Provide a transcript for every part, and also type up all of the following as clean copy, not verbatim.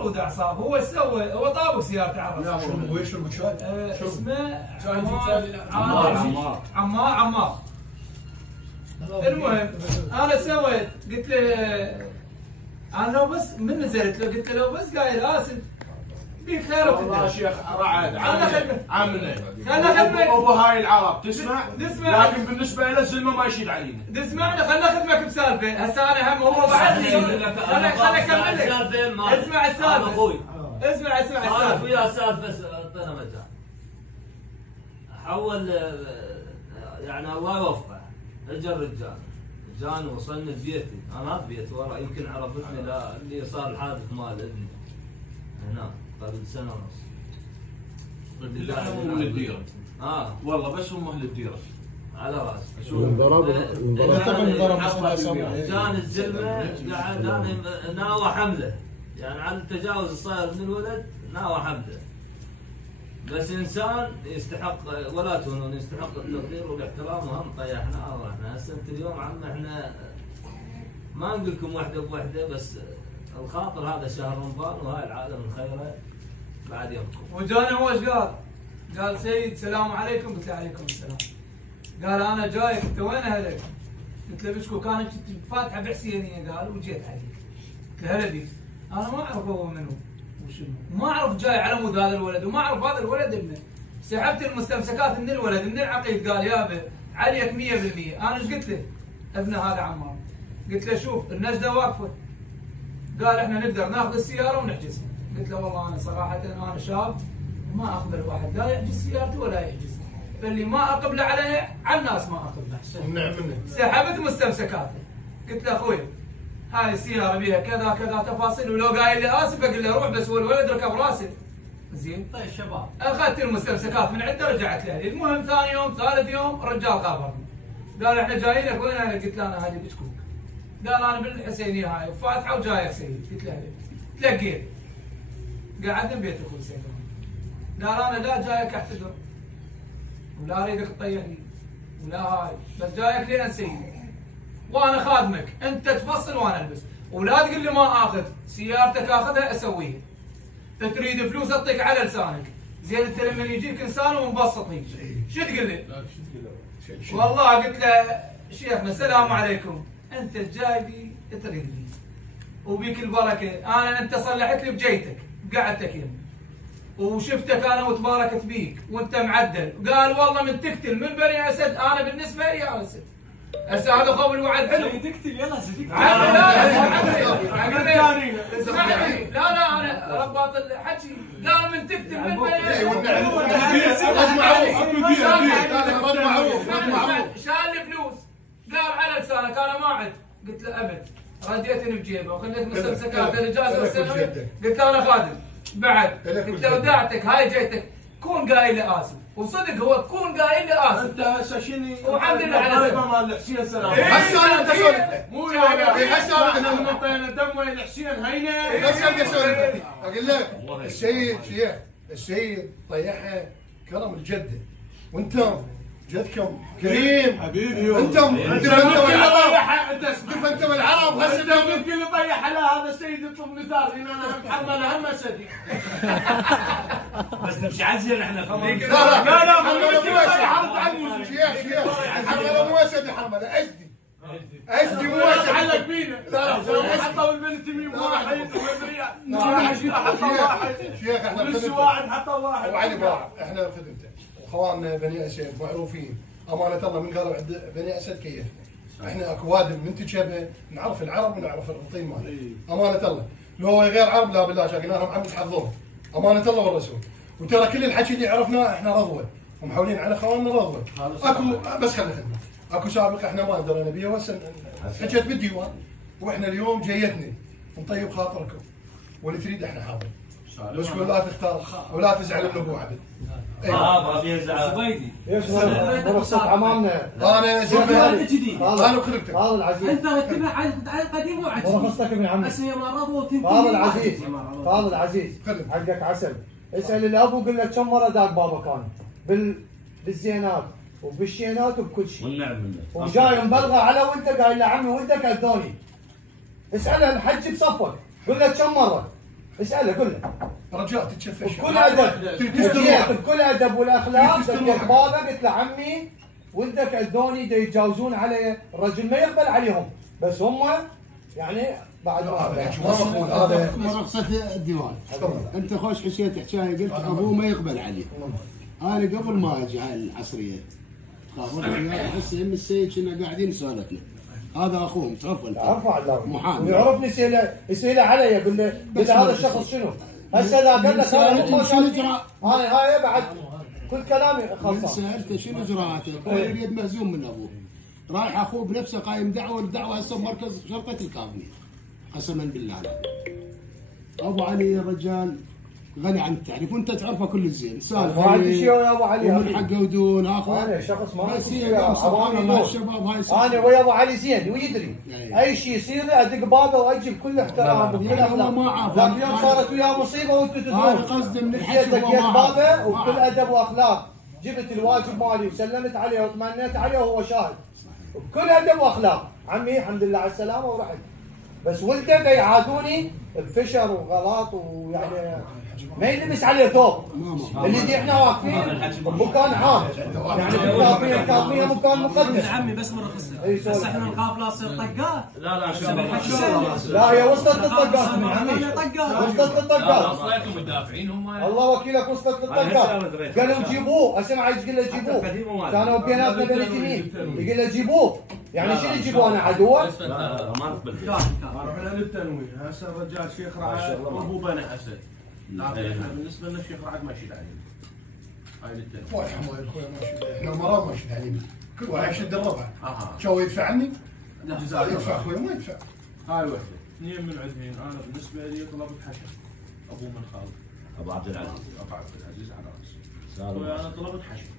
مفروض اعصاب. هو ايش سوى؟ هو طابق سيارته عرف. لا هو يشرب شاي. اسمه عمار. المهم انا سويت قلت له انا لو بس من نزلت له قلت له لو بس قايل اسف بيك خير. والله شيخ رعد عمنا خلنا ابو هاي العرب تسمع؟ نسمع. لكن بالنسبه له الزلمه ما يشيل علينا. تسمعنا خلنا اخدمك بسالفه. هسه انا هم هو بعدني. خلنا اكمل لك. اسمع السالفه اخوي. اسمع السالفه. ويا سالفه اعطينا مجال. حول يعني الله يوفقه. اجى الرجال جاني وصلنا لبيتي، انا ببيتي ورا يمكن عرفتني اللي صار الحادث مال ابني هنا قبل سنه ونص. لا هم من الديره. والله بس هم اهل الديره. على راسي. شو انضرب جاني الزلمه قاعد انا ناوى حمله، يعني عن التجاوز الصاير من الولد ناوى حمله. بس انسان يستحق ولا تهونون، يستحق التقدير والاحترام وهم طيحناه ورحنا. هسه انت اليوم عم احنا ما نقول لكم وحده بوحده، بس الخاطر هذا شهر رمضان وهاي العالم الخيره بعد يومكم. وجاني هو ايش قال؟ قال سيد سلام عليكم. قلت له عليكم السلام. قال انا جايك انت وين اهلك؟ قلت له بشكو كانت فاتحه بحسينيه. قال وجيت عليك. قلت له هلا بيك. انا ما اعرف هو منو وشنو، ما اعرف جاي على مود هذا الولد وما اعرف هذا الولد ابنه. سحبت المستمسكات من الولد من العقيد. قال يابا عليك 100%. انا ايش قلت له؟ ابنه هذا عمار. قلت له شوف النجده واقفه. قال احنا نقدر ناخذ السياره ونحجزها. قلت له والله انا صراحه انا شاب وما اقبل واحد لا يحجز سيارته ولا يحجز، فاللي ما اقبله عليه على الناس ما اقبله. نعم منه. سحبت مستمسكاته. قلت له اخوي هاي السياره بيها كذا كذا تفاصيل، ولو قايل لي اسف اقول له روح بس هو الولد ركب راسه. زين؟ طيب شباب. اخذت المستمسكات من عنده رجعت لاهلي. المهم ثاني يوم ثالث يوم الرجال خابرني. قال احنا جايينك وين اهلك؟ قلت له انا هذه بشكوك. قال انا بالحسينيه هاي وفاتحه وجايك سيد. قلت له تلقيت. قعدنا ببيت اخوي سيد. قال انا لا جايك اعتذر ولا اريدك تطيحني ولا هاي، بس جايك لين سيد وانا خادمك، انت تفصل وانا البس، ولا تقول لي ما اخذ سيارتك اخذها اسويها. تريد فلوس اعطيك على لسانك. زين انت لما يجيك انسان ومبسط هيك شو تقول لي؟ والله قلت له شيخنا السلام عليكم، انت جايبي تريدني وبيك البركه. انت صلحت لي بجيتك بقعدتك يمي وشفتك انا وتباركت بيك وانت معدل. قال والله من تقتل من بني اسد انا بالنسبه لي يا اسد. هسه هذا خوف الوعد حلو. تقتل يلا سيدي. اسمعني لا انا رباط الحكي. قال من تقتل من بني اسد شال لي فلوس. قال على لسانك انا ما عد. قلت له ابد. رديتني بجيبه وخليت مستمسكات الاجازه والسلامه. قلت له انا خادم بعد. قلت له وداعتك هاي جيتك كون قايل لي اسف، وصدق هو كون قايل لي اسف. انت هسه شنو؟ والحمد لله على سلامه مال حسين سلام. هسه انا بدي اسولف لك. مو يا هسه احنا نطينا دم وين حسين هينه. هسه بدي اسولف لك. اقول لك السيد طيحها كرم الجده وانتم جدكم كريم حبيبي انتم دفنتم العرب. هسه يمكن يطيح على هذا السيد يطلب مثال ان انا محمل هم اسدي. بس مش عزين احنا لا حرمله مو اسد، حرمله اسدي مو اسد. علق بينا. لا حطوا البنت 100 واحد شيخ احنا واحد حطوا واحد وعلي باع. احنا خدمته واخواننا بني اسد معروفين امانه الله. من قالوا عند بني اسد كيفنا. احنا اكو وادم منتجبه نعرف العرب ونعرف الرطين ماله. امانه الله لو غير عرب لا بالله شاقنا لهم عم يتحضرون امانه الله والرسول. وترى كل الحكي اللي عرفناه احنا رضوه ومحاولين على اخواننا رضوه. اكو بس خلي خدمه اكو سابق احنا ما درينا بيه وهسه حكيت بالديوان واحنا اليوم جيتني نطيب خاطركم واللي تريد احنا حاضر. بس قول لا تختار ولا تزعل من ابو عبد. ما بيزعل. زبيدي ايش رخصة عمامنا؟ انا زين انا وخلقتك. فاضل العزيز انت رتبها على القديم وعجيب. رخصتك ابن عمي. هسه مرضوا وتنتهي. فاضل العزيز حقك عسل. اسال الاب وقول له كم مره داق بابا كان بالزينات وبالشينات وبكل شيء. والنعم منه. وجاي مبلغه على وانت قايل له عمي وانت كذوني. اساله الحج بصفك قول له كم مره. اساله قول له رجاء تتشفى بكل ادب بكل ادب والاخلاق دقيت بابه قلت له عمي ولدك ادوني دا يتجاوزون علي، الرجل ما يقبل عليهم بس هم يعني بعد ما مقبول هذا رخصة الديوان. انت خوش حسيت حكايه قلت ابوه ما يقبل عليه. انا قبل ما اجي على العصريه تخابرت وياه احس ان السيد كنا قاعدين نسولف له. هذا اخوه متعرف انت؟ عرفه محامي ويعرفني يسأله علي يقول له هذا الشخص شنو؟ هسه اذا قال لك شنو اجراء؟ انا هاي بعد كل كلامي خلصان. سالته شنو اجراءاته؟ قال اليد مهزوم من ابوه. رايح اخوه بنفسه قايم دعوه الدعوه هسه بمركز شرطه الكاظميه. قسما بالله لا. ابو علي الرجال غني عن التعريف وانت تعرفه كل الزين، انسان ما عندي شيء ويا ابو علي ومن حقه ودون اخو. انا شخص ما بس هي سبحان الله الشباب هاي انا ويا ابو علي زين ويدري اي شيء يصير لي ادق بابه واجي بكل احترام وبكل اخلاق. ذاك اليوم صارت وياه مصيبه وانتم تدرون. هذا قصدي من الحكي دقيت بابه وبكل ادب واخلاق، جبت الواجب مالي وسلمت عليه واطمئنيت عليه وهو شاهد بكل ادب واخلاق. عمي الحمد لله على السلامه ورحت، بس ولده يعادوني بفشر وغلط ويعني ما يلبس عليه ثوب اللي دي احنا واقفين بمكان عام يعني الكاظميه مكان مقدس. عمي بس مره خسر بس احنا نخاف لا تصير طقات. لا ان شاء الله لا هي وصلت للطقات من عمي وصلت للطقات. اصليتهم مدافعين هم. الله وكيلك وصلت للطقات. قالوا جيبوه اسمع يقول له جيبوه كانوا بيناتنا بين اليمين يقول له جيبوه يعني شنو يجيبوه انا عدوه؟ لا ما نقبل. رحنا للتنويه هسه الرجال شيخ رعد وابو بني اسد. لكن احنا بالنسبه لنا الشيخ رعد ما يشيل علينا. هاي للتنويه. واي حماي اخوي ماشي احنا المراه ما يشد علينا. كل واحد يشد الربع. شو يدفع عني؟ لا يدفع اخوي ما يدفع. هاي وحده. اثنين من عندهن انا بالنسبه لي طلبت حشم. ابو من خالد. ابو عبد العزيز. ابو عبد العزيز على راسي. اخوي انا طلبت حشم.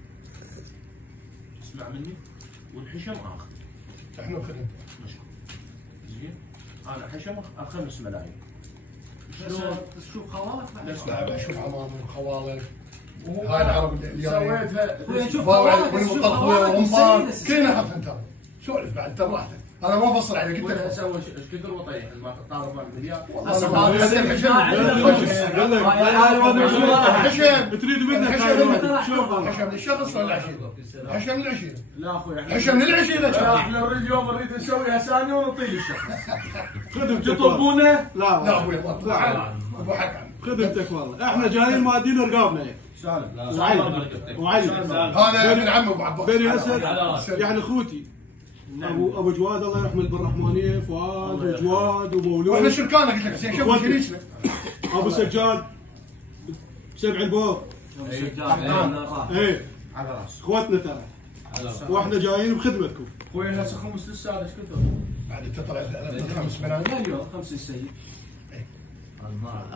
اسمع مني والحشم اخذ. احنا وخدمته. مشكور. زين؟ انا حشم 5 ملايين. تشوف خوالك لا اشوف عمامي وخوالك هاي العرب اللي سويتها شوف خوالك كلنا حط انت سولف بعد انت راحتك انا ما افصل عليك قلت انت له اسوي ايش كثر وطيح ما تطالب بالمليار حشم تريد منك حشم للشخص ولا العشيره؟ حشم للعشيره لا اخوي حشم للعشيره احنا نريد اليوم نريد نسويها ثانيه ونطيل الشخص خدم تطلبونه لا ابوي ابو حكم خدمتك والله احنا جايين مادين رقابنا سالم وعلي هذا ابن عمي ابو عباس بني اسد يعني اخوتي ابو جواد الله يرحمه بالرحمانيه فؤاد وجواد ومولود واحنا شركانا قلت لك حسين شوف شريكنا ابو سجاد سبع البور ايه على راسي اخوتنا ترى واحنا جايين بخدمتكم اخوي هسه خمس للسادة ايش كثر؟ بعد انت طلعت 5 ملايين مليون 5 السيد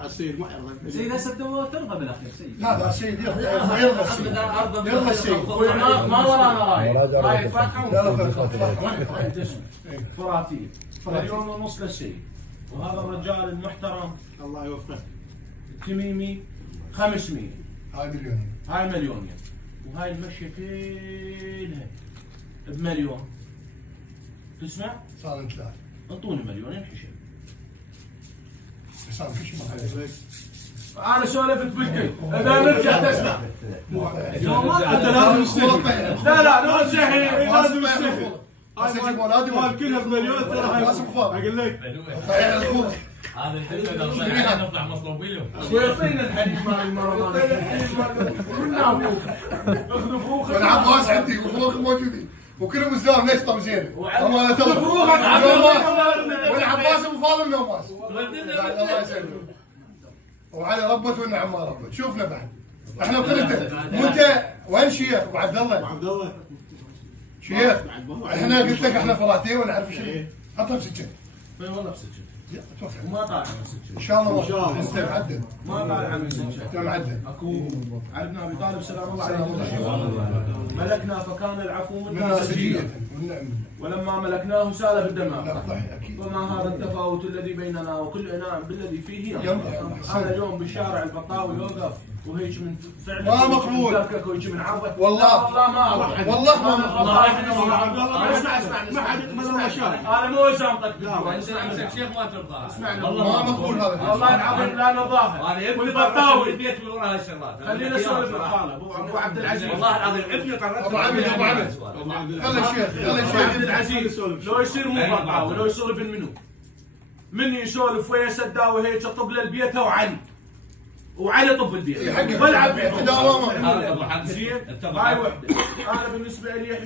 السيد ما يرضى سيد هسه ترضى بالاخير سيد. لا لا السيد يرضى السيد يرضى السيد ما ورانا راي فاتحه لا فراتيل مليون ونص للسيد وهذا الرجال المحترم الله يوفقه التميمي 500 هاي مليون هاي مليون وهاي المشيه كلها بمليون تسمع؟ صار 3 انطوني مليونين حشم صار في شيء انا سولفت بالكل اذا نرجع تسمع انت لازم تستحي لا نرجع لازم تستحي بس اجيب اولادي مال كلها بمليون ترى لازم فاضي اقول لك هذا الحليب اذا نطلع مطلوبين له ويعطينا الحليب مال المره كلنا ابوك اخذ فروخ انا عباس عندي وفروخ موجودين وكلهم زلام ليش طب زين امانه الله فروخك وانا عباس ابو فاضل نوماس الله يسلمك وعلى ربت والنعم ما ربت شوفنا بعد احنا وكلنا وانت وين شيخ ابو عبد الله؟ عبد الله شيخ احنا قلت لك احنا فراتين ونعرف شنو حطها بسكن اي والله بسكن وما طالع من سكن ان شاء الله انت معدل ما طالع من سكن انت معدل اكو علي بن ابي طالب سلام الله عليه ملكنا فكان العفو منا سجيه والنعم بالله. ولما ملكناه سال بالدماء. يمضح اكيد. وما هذا التفاوت الذي بيننا وكل اناء بالذي فيه يمضح. هذا اليوم بالشارع البطاوي يوقف وهيك من فعلا ما مقبول. ويجي من عرضه. والله والله ما أروح. والله ما مقبول. اسمع ما حد يقبل الله شاهد. انا مو زامطك. انت امسك شيخ ما ترضى. اسمعني ما مقبول هذا. والله العظيم لا نظافه. انا ابني والبطاوي البيت من وراء هالشغلات. خلينا نسولف مع خاله ابو عبد العزيز. والله العظيم ابني قررت ابو عبد خلي الشيخ خلي ابو عبد الشيخ. العزيز لو يصير مو بطاوي لو يصير ابن منو؟ من يسولف ويا سداوي هيك طب للبيت وعلي طب البيت. حقك. والعب اعتداء امامه. ابو حق زين هاي وحده. انا بالنسبه لي